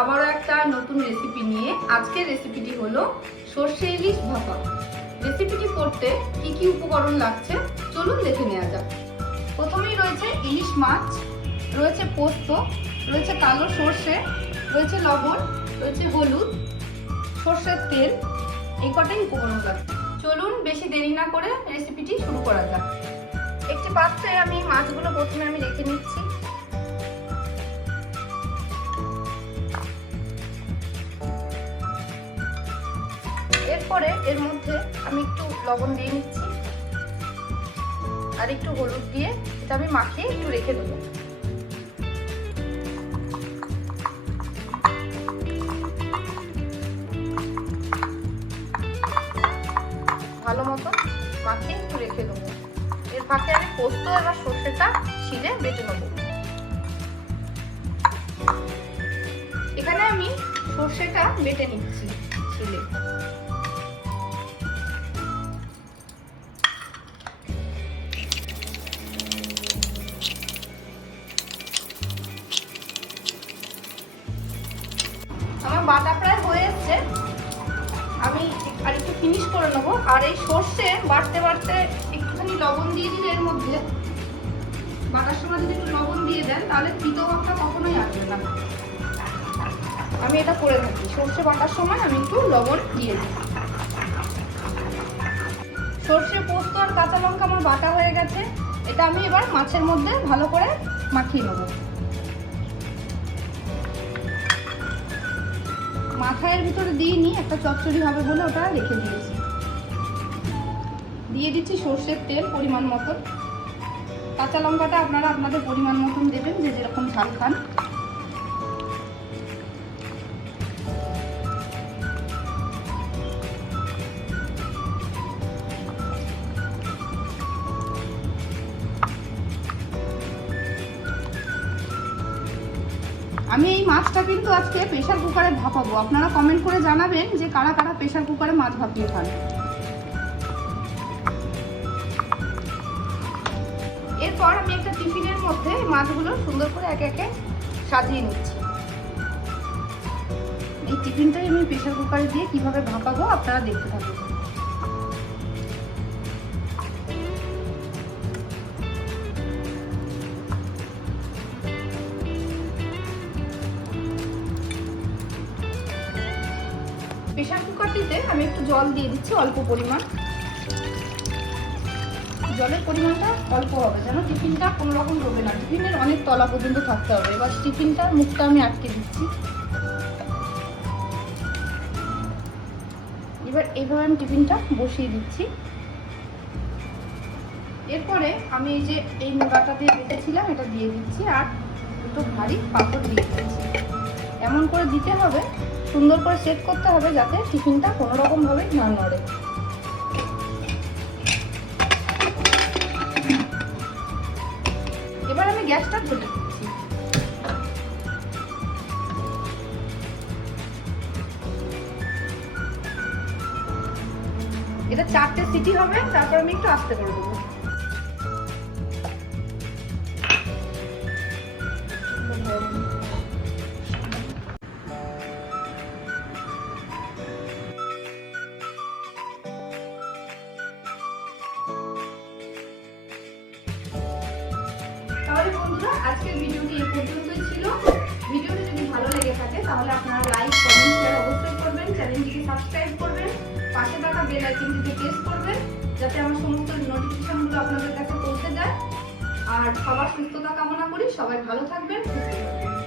আবারও একটা নতুন রেসিপি নিয়ে। আজকের রেসিপিটি হলো সর্ষে ইলিশ ভাপা। রেসিপিটি করতে কি কি উপকরণ লাগছে চলুন দেখে নেওয়া যাক। প্রথমেই রয়েছে ইলিশ মাছ, রয়েছে পোস্ত, রয়েছে কালো সর্ষে, রয়েছে লবণ, রয়েছে হলুদ, সর্ষের তেল। এই কটাই উপকরণ লাগছে। চলুন বেশি দেরি না করে রেসিপিটি শুরু করা যাক। একটি পাত্রে আমি মাছগুলো প্রথমে রেখে নিচ্ছি। এরপরে এর মধ্যে আমি একটু লবণ দিয়ে নিচ্ছি আর একটু হলুদ দিয়ে এটা আমি মাখিয়ে একটু রেখে দেবো। ভালো মতো মাখিয়ে একটু রেখে দেবো। এর ফাঁকে আমি পোস্ত আর সর্ষেটা শিলে বেটে নেবো। এখানে আমি সর্ষেটা বেটে নিচ্ছি শিলে। আমার বাটা প্রায় হয়ে এসছে, আমি আর একটু ফিনিশ করে নেবো। আর এই সর্ষে বাটতে বাটতে একটুখানি লবণ দিয়ে দিলে এর মধ্যে বাটার সময় যদি একটু লবণ দিয়ে দেন তাহলে তিতো ভাবটা কখনোই আসবে না। আমি এটা করে থাকি, সর্ষে বাটার সময় আমি একটু লবণ দিয়ে দিই। সর্ষে, পোস্ত আর কাঁচা লঙ্কা আমার বাটা হয়ে গেছে। এটা আমি এবার মাছের মধ্যে ভালো করে মাখিয়ে নেবো। মাথায়ের ভিতরে দিইনি, একটা চচ্চড়ি হবে বলে ওটা রেখে দিয়েছি। দিয়ে দিচ্ছি সর্ষের তেল পরিমাণ মতন। কাঁচা লঙ্কাটা আপনারা আপনাদের পরিমাণ মতন দেবেন, যে যেরকম ঝাল খান। আমি এই মাছটা কিন্তু আজকে প্রেসার কুকারে ভাপাবো। আপনারা কমেন্ট করে জানাবেন যে কারা কারা প্রেসার কুকারে মাছ ভাপিয়ে খান। এরপর আমি একটা টিফিনের মধ্যে মাছগুলো সুন্দর করে একে একে সাজিয়ে নিচ্ছি। এই টিফিনটাই আমি প্রেসার কুকারে দিয়ে কিভাবে ভাপাবো আপনারা দেখতে থাকুন। প্রেসার কুকারটিতে আমি একটু জল দিয়ে দিচ্ছি, অল্প পরিমাণ। জলের পরিমাণটা অল্প হবে যেন টিফিনটা কোনো রকম ডোবে না। টিফিনের অনেক তলা পর্যন্ত থাকতে হবে। এবার টিফিনটার মুখটা আমি আটকে দিচ্ছি। এবার এইভাবে আমি টিফিনটা বসিয়ে দিচ্ছি। এরপরে আমি এই যে এই মোড়াটা দিয়ে রেখেছিলাম এটা দিয়ে দিচ্ছি আর দুটো ভারী পাথর দিয়ে দিচ্ছি। এমন করে দিতে হবে, সুন্দর করে সেট করতে হবে যাতে টিফিনটা কোনো রকম ভাবে না নড়ে। এবার আমি গ্যাসটা ধরে দিচ্ছি। এটা 4টে সিটি হবে, তারপর আমি একটু আস্তে করে দেবো। তাহলে বন্ধুরা আজকের ভিডিওটি এই পর্যন্তই ছিল। ভিডিওটি যদি ভালো লেগে থাকে তাহলে আপনারা লাইক, কমেন্ট, শেয়ার অবশ্যই করবেন। চ্যানেলটিকে সাবস্ক্রাইব করবেন, পাশে থাকা বেল আইকনটিতে প্রেস করবেন যাতে আমার সমস্ত নোটিফিকেশনগুলো আপনাদের কাছে পৌঁছে যায়। আর সবার সুস্থতা কামনা করি। সবাই ভালো থাকবেন, সুস্থ থাকবেন।